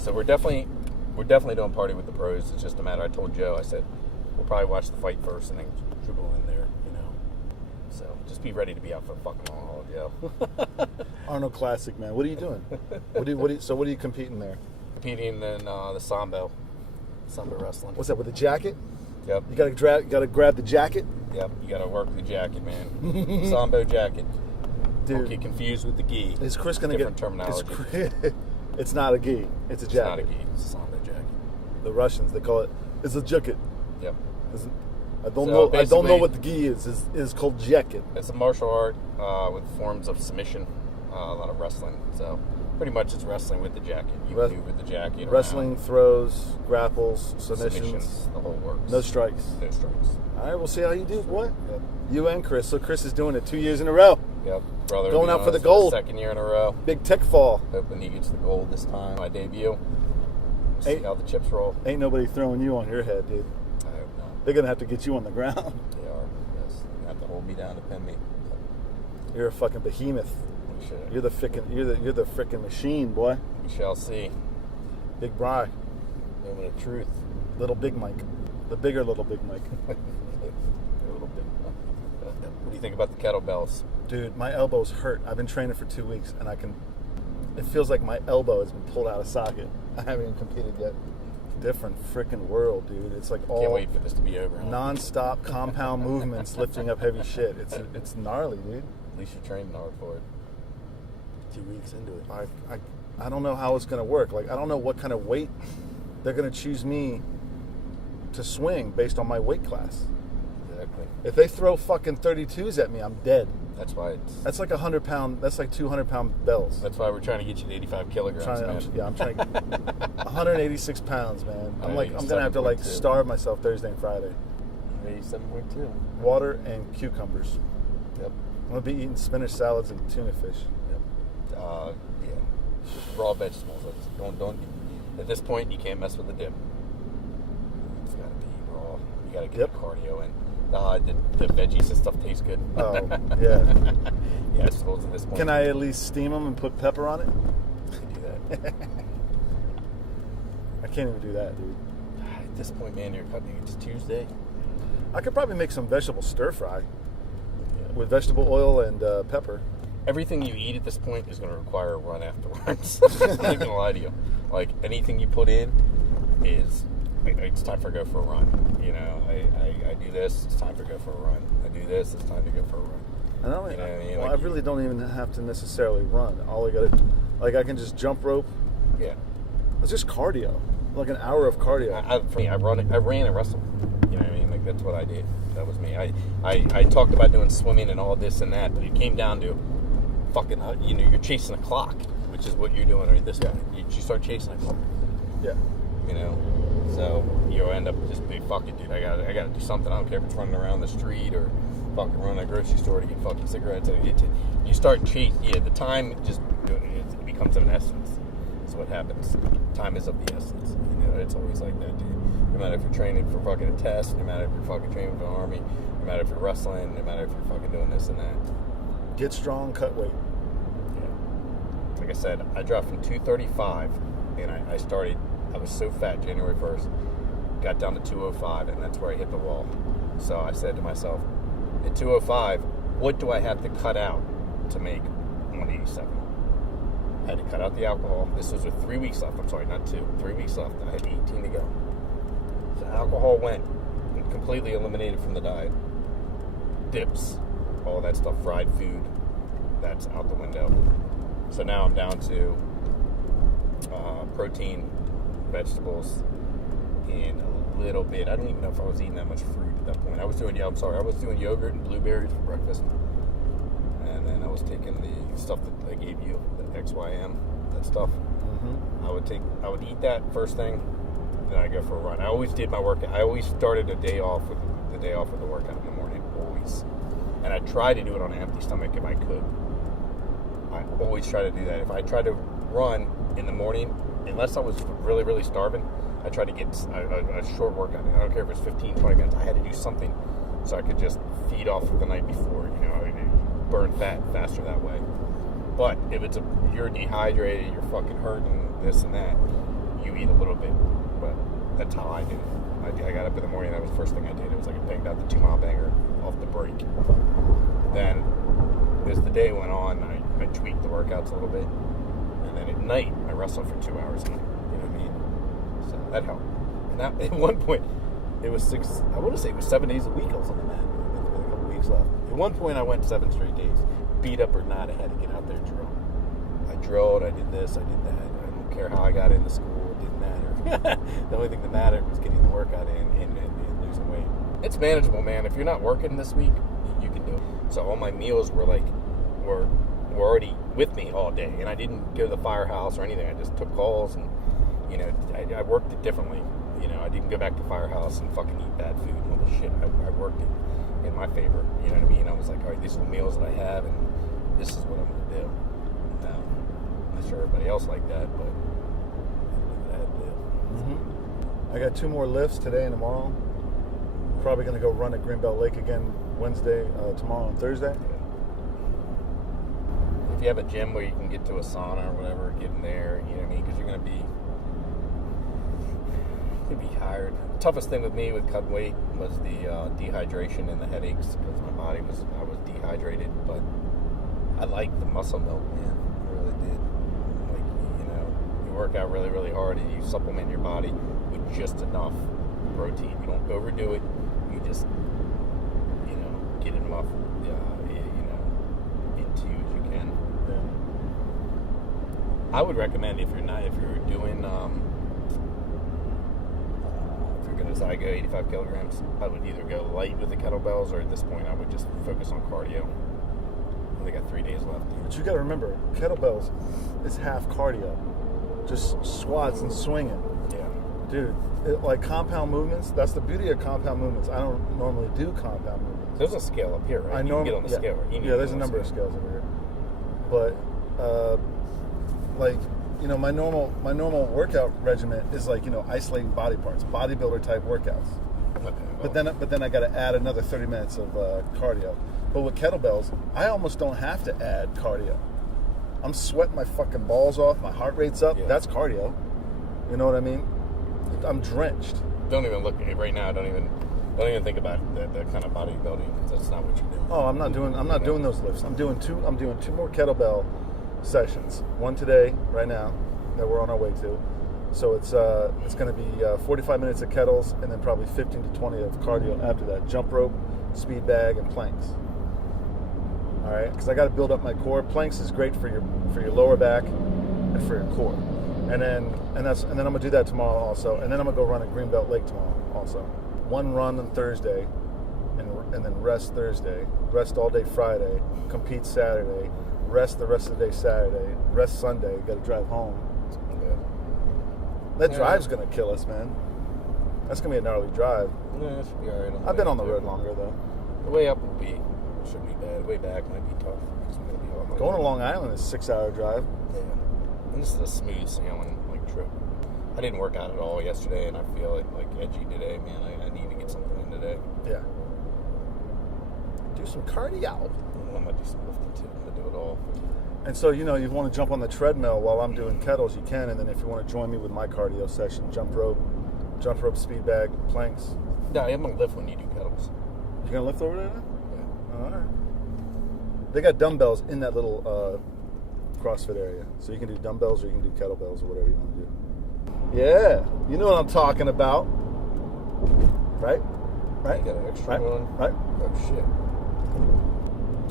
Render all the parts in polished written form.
So we're definitely doing Party with the Pros. It's just a matter. I told Joe, I said, we'll probably watch the fight first and then dribble in there, you know. So just be ready to be out for a fucking long haul, Joe. Arnold Classic, man. What are you doing? So what are you competing there? Competing in the Sambo wrestling. What's that, with the jacket? Yep. You gotta grab the jacket? Yep, you gotta work the jacket, man. Sambo jacket. Dude. Don't get confused with the gi. Is Chris gonna Different terminology. It's not a gi. It's a jacket. It's not a gi. It's a Sambo jacket. The Russians, they call it, it's a jacket. Yep. I don't know what the gi is. It's called jacket. It's a martial art with forms of submission, a lot of wrestling. So pretty much it's wrestling with the jacket. You can do with the jacket. Wrestling, throws, grapples, submissions. The whole works. No strikes. No strikes. All right, we'll see how you do, boy. Yep. You and Chris. So Chris is doing it 2 years in a row. Yep. Brother going out for the gold. Second year in a row. Big TechFall. Hoping he gets the gold this time. My debut. See how the chips roll. Ain't nobody throwing you on your head, dude. I hope not. They're going to have to get you on the ground. They are. Yes. They have to hold me down to pin me. You're a fucking behemoth. You're the frickin' machine, boy. We shall see. Big Bri. Moment of truth. Little Big Mike. The bigger Little Big Mike. Little Big Mike. What do you think about the kettlebells? Dude, my elbows hurt. I've been training for 2 weeks, and it feels like my elbow has been pulled out of socket. I haven't even competed yet. Different frickin' world, dude. It's like all... Can't wait for this to be over. Huh? Non-stop compound movements, lifting up heavy shit. It's gnarly, dude. At least you're training hard for it. 2 weeks into it. I don't know how it's going to work. Like, I don't know what kind of weight they're going to choose me to swing based on my weight class. Exactly. If they throw fucking 32s at me, I'm dead. That's why that's like 100 pound. That's like 200 pound bells. That's why we're trying to get you to 85 kilograms, man. I'm trying to get 186 pounds, man. I'm gonna have to like starve myself Thursday and Friday. 87.2. Water and cucumbers. Yep. I'm gonna be eating spinach salads and tuna fish. Yep. Yeah. Raw vegetables. Don't. At this point, you can't mess with the dip. It's gotta be raw. You gotta get the cardio in. The veggies and stuff taste good. Oh, yeah. Yeah, I suppose at this point. Can I at least steam them and put pepper on it? I can do that. I can't even do that, dude. At this point, man, it's Tuesday. I could probably make some vegetable stir fry with vegetable oil and pepper. Everything you eat at this point is going to require a run afterwards. I'm not going to lie to you. Like, anything you put in is... It's time for go for a run. You know, I do this, it's time for go for a run. I do this, it's time to go for a run. I really don't even have to necessarily run. All I gotta, like, I can just jump rope. Yeah. It's just cardio. Like an hour of cardio. I ran and wrestled. You know what I mean? Like, that's what I did. That was me. I talked about doing swimming and all this and that, but it came down to fucking, you're chasing a clock, which is what you're doing right this point. You start chasing a clock. Yeah. You know? So you end up just being, fuck it, dude. I gotta do something. I don't care if it's running around the street or fucking running to a grocery store to get fucking cigarettes. You start chasing. Yeah, the time it becomes of an essence. That's what happens. Time is of the essence. You know, it's always like that, dude. No matter if you're training for fucking a test, no matter if you're fucking training for the army, no matter if you're wrestling, no matter if you're fucking doing this and that. Get strong, cut weight. Yeah. Like I said, I dropped from 235, and I started. I was so fat January 1st, got down to 205, and that's where I hit the wall. So I said to myself, at 205, what do I have to cut out to make 187? I had to cut out the alcohol. This was with 3 weeks left. I'm sorry, not 2. 3 weeks left. I had 18 to go. So alcohol went and completely eliminated from the diet. Dips, all that stuff, fried food, that's out the window. So now I'm down to protein, vegetables, and a little bit. I don't even know if I was eating that much fruit at that point. I was doing yogurt and blueberries for breakfast. And then I was taking the stuff that I gave you, the XYM, that stuff. Mm-hmm. I would eat that first thing, then I'd go for a run. I always did my workout. I always started the day off with the workout in the morning, always. And I try to do it on an empty stomach if I could. I always try to do that. If I try to run in the morning, unless I was really, really starving, I tried to get a short workout. I don't care if it's 15, 20 minutes. I had to do something so I could just feed off of the night before, burn fat faster that way. But if you're dehydrated, you're fucking hurting, this and that, you eat a little bit, but that's how I do it. I got up in the morning, that was the first thing I did. It was like I banged out the 2 mile banger off the break. Then, as the day went on, I tweaked the workouts a little bit. And then at night, I wrestled for 2 hours. You know what I mean? So that helped. And that, at one point, it was 7 days a week I was on the mat with a couple weeks left. At one point, I went 7 straight days. Beat up or not, I had to get out there and drill. I drilled, I did this, I did that. I don't care how I got into school, it didn't matter. The only thing that mattered was getting the workout in and losing weight. It's manageable, man. If you're not working this week, you can do it. So all my meals were already with me all day, and I didn't go to the firehouse or anything. I just took calls, and I worked it differently. I didn't go back to firehouse and fucking eat bad food and all this shit. I worked it in my favor. You know what I mean? I was like, all right, these are the meals that I have, and this is what I'm going to do. Now, I'm not sure everybody else like that, but I had to do. I got 2 more lifts today and tomorrow. Probably going to go run at Greenbelt Lake again Wednesday, tomorrow and Thursday. Yeah. If you have a gym where you can get to a sauna or whatever, get in there, you know what I mean? Because you're going to be tired. The toughest thing with me with cutting weight was the dehydration and the headaches, because I was dehydrated, but I liked the muscle milk, man. I really did. Like, you work out really, really hard and you supplement your body with just enough protein. You don't overdo it. You just, get enough, into you as you can. Yeah. I would recommend if you're doing, if you're going to go 85 kilograms, I would either go light with the kettlebells, or at this point I would just focus on cardio. I only got 3 days left. But you got to remember, kettlebells is half cardio. Just squats and swinging. Yeah. Dude, like compound movements, that's the beauty of compound movements. I don't normally do compound movements. There's a scale up here, right? You can get on the scale, right? There's a number of scales over here. But, my normal workout regimen is isolating body parts, bodybuilder type workouts. Okay, But then I got to add another 30 minutes of cardio. But with kettlebells, I almost don't have to add cardio. I'm sweating my fucking balls off. My heart rate's up. Yeah. That's cardio. You know what I mean? I'm drenched. Don't even look at it right now. Don't even think about that kind of bodybuilding, because that's not what you're doing. Oh, I'm not doing those lifts. I'm doing 2 more kettlebell sessions. One today, right now, that we're on our way to. So it's going to be 45 minutes of kettles, and then probably 15 to 20 of cardio after that. Jump rope, speed bag, and planks. All right, because I got to build up my core. Planks is great for your lower back and for your core. And then I'm gonna do that tomorrow also. And then I'm gonna go run at Greenbelt Lake tomorrow also. 1 run on Thursday, and then rest Thursday. Rest all day Friday. Compete Saturday. Rest the rest of the day Saturday. Rest Sunday. Got to drive home. Yeah. That drive's gonna kill us, man. That's gonna be a gnarly drive. Yeah, it should be alright. I've been on the road longer though. The way up shouldn't be bad. The way back might be tough, because I'm gonna be all Going to Long Island is a 6-hour drive. Yeah. And this is a smooth sailing trip. I didn't work out at all yesterday, and I feel it edgy today, man. I need to get something in today. Yeah. Do some cardio. I'm gonna do some lifting too. I'm gonna do it all. And so, you want to jump on the treadmill while I'm doing kettles, you can. And then if you want to join me with my cardio session, jump rope, speed bag, planks. No, I'm gonna lift when you do kettles. You gonna lift over there now? Yeah. All right. They got dumbbells in that little CrossFit area, so you can do dumbbells or you can do kettlebells or whatever you want to do. Yeah, you know what I'm talking about, right? You got an extra one? Right. Oh shit.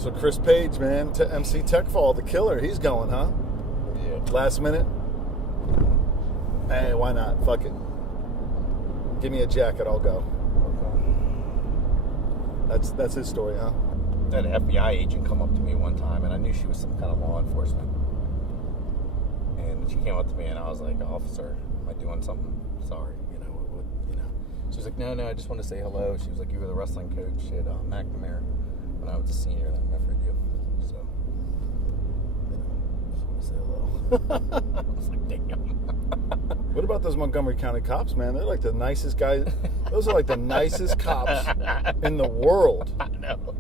So Chris Page, man, to MC TechFall, the killer, he's going, huh? Yeah. Last minute. Hey, why not? Fuck it. Give me a jacket, I'll go. Okay. That's his story, huh? I had an FBI agent come up to me one time, and I knew she was some kind of law enforcement. And she came up to me, and I was like, "Officer, am I doing something? Sorry, what. She was like, "No, I just want to say hello." She was like, "You were the wrestling coach at McNamara when I was a senior, and I remembered you. So, just want to say hello." I was like, "Damn." What about those Montgomery County cops, man? They're like the nicest guys. Those are like the nicest cops in the world. I know.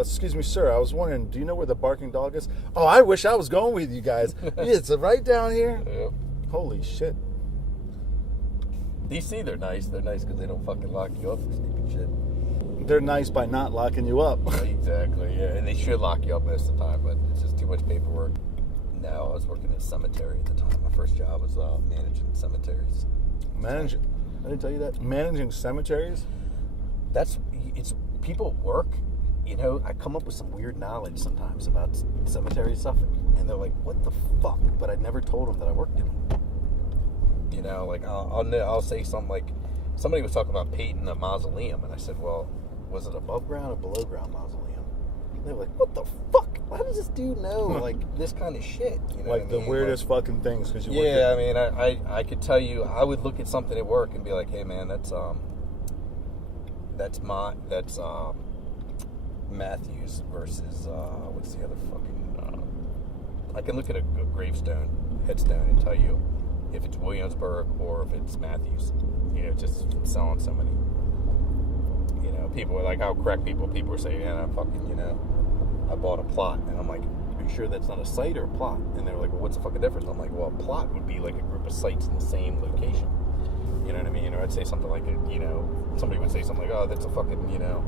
Excuse me, sir. I was wondering, do you know where the barking dog is? Oh, I wish I was going with you guys. It's right down here. Yep. Holy shit. DC, they're nice. They're nice because they don't fucking lock you up for stupid shit. They're nice by not locking you up. Exactly, yeah. And they should lock you up most of the time, but it's just too much paperwork. No, I was working at a cemetery at the time. My first job was managing cemeteries. Managing? I didn't tell you that. Managing cemeteries? It's people work. You know, I come up with some weird knowledge sometimes about cemetery stuff, and they're like, "What the fuck?" But I never told them that I worked in them. You know, like I'll say something like, somebody was talking about painting a mausoleum, and I said, "Well, was it above ground or below ground mausoleum?" And they were like, "What the fuck? How does this dude know like this kind of shit?" You know, like the weirdest fucking things because you. Yeah, I mean, I could tell you, I would look at something at work and be like, "Hey, man, that's Matthews versus what's the other fucking? I can look at a gravestone, headstone, and tell you if it's Williamsburg or if it's Matthews. You know, just from selling so many. You know, people are like, I'll correct people. People are saying, "Yeah, I'm fucking, you know, I bought a plot," and I'm like, "Are you sure that's not a site or a plot?" And they're like, "Well, what's the fucking difference?" I'm like, "Well, a plot would be like a group of sites in the same location." You know what I mean? Or I'd say something like, somebody would say something like, "Oh, that's a fucking, you know,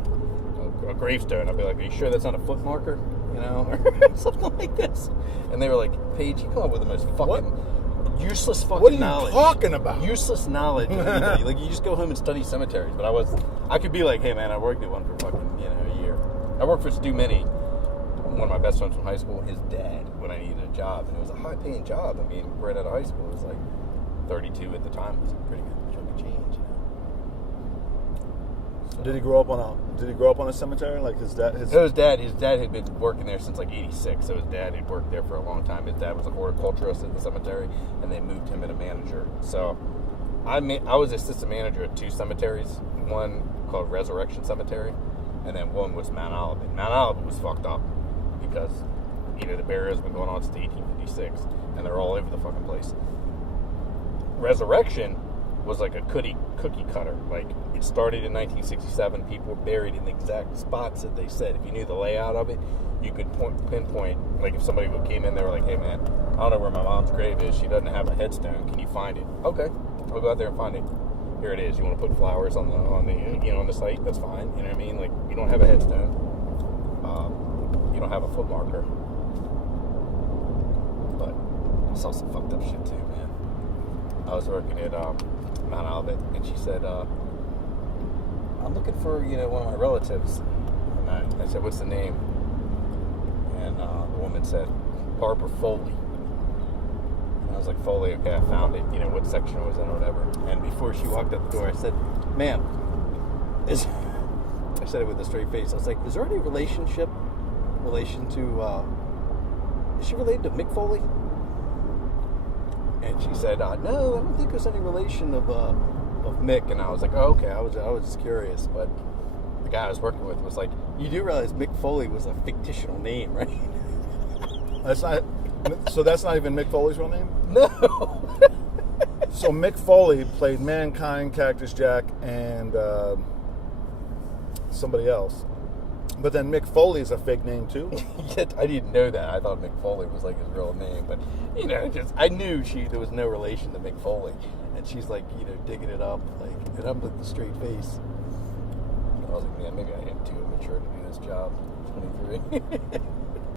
a gravestone." I'd be like, "Are you sure that's not a foot marker?" You know, or something like this. And they were like, "Paige, you come up with the most fucking useless fucking knowledge." What are you talking about? Useless knowledge. Like, you just go home and study cemeteries. But I could be like, "Hey, man, I worked at one for fucking, you know, a year." I worked for Stu Mini, one of my best friends from high school, his dad, when I needed a job. And it was a high-paying job. I mean, right out of high school, it was like 32 at the time. It was a pretty good chunk of change, you know. So, Did he grow up on a cemetery? Like his dad his dad had been working there since like 86, so his dad had worked there for a long time. His dad was a horticulturist at the cemetery, and they moved him in a manager. So I was assistant manager at two cemeteries, one called Resurrection Cemetery, and then one was Mount Olivet. Mount Olivet was fucked up because, you know, the burials have been going on since 1856, and they're all over the fucking place. Resurrection was like a cookie cutter. Like, it started in 1967. People were buried in the exact spots that they said. If you knew the layout of it, you could pinpoint. Like, if somebody came in, they were like, "Hey, man, I don't know where my mom's grave is. She doesn't have a headstone. Can you find it?" "Okay, I'll go out there and find it. Here it is. You want to put flowers on the site? That's fine." You know what I mean? Like, you don't have a headstone. You don't have a foot marker. But I saw some fucked up shit too, man. I was working at Mount Olivet, and she said, "I'm looking for, you know, one of my relatives." And I said, "What's the name?" And the woman said, "Barbara Foley." And I was like, "Foley, okay, I found it. You know, what section it was in or whatever." And before she walked out the door, I said, "Ma'am, I said it with a straight face. I was like, "Is there any relation to, is she related to Mick Foley?" And she said, "No, I don't think there's any relation of Mick." And I was like, "Oh, okay." I was just curious, but the guy I was working with was like, "You do realize Mick Foley was a fictional name, right?" So that's not even Mick Foley's real name? No. So Mick Foley played Mankind, Cactus Jack, and somebody else. But then Mick Foley is a fake name too? I didn't know that. I thought Mick Foley was like his real name, but, you know, I knew there was no relation to Mick Foley. And she's like, you know, digging it up, like, and I'm with the straight face. I was like, man, maybe I am too immature to do this job. 23.